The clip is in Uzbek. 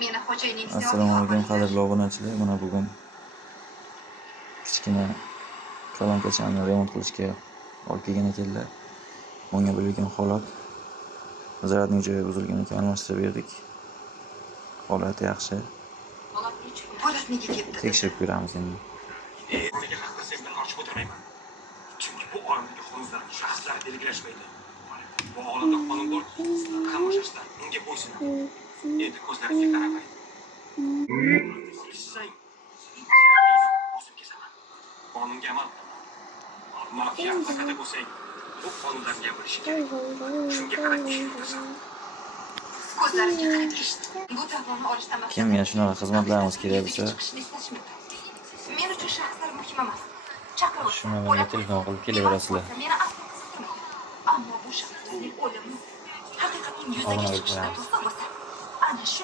Meni xo'jayinning Assalomu alaykum qadrli obunachilar. Mana bugun kichkina kolonkachani remont qilishga olib kelgan ekanlar. Unga bo'lgan holat zaryadning joyi buzilgan ekan, almashtirib berdik. Holati yaxshi. Po'lat nega ketdi? Tekshirib ko'ramiz endi. Nega haqda sen bilan ochib o'tirmayman? Chunki bu olamdagi qonunlar shaxslar belgilashmaydi. Bu olamda qonun bor, hamma shaxslar unga bo'ysunadi. Endi ko'zlariga qaramay. Qonunga amal qil. Mafiya haqida bo'lsang, bu qonunlarga bo'lishi kerak. Shunga qarab ish yuritasan. Ko'zlariga qarab eshitdi. Bu da'voni olishdan maqsad. Kimga shunaqa xizmatlarimiz kerak bo'lsa, Men uchun shaxslar muhim emas. Chaqirib, shuni menga telefon qilib kelaverasizlar. Meni aslo qiziqtirmaydi. Ammo bu shaxslarning o'limi haqiqatning yuzaga Obuna chiqishini bo'lib to'sa bo'lsa, ana shu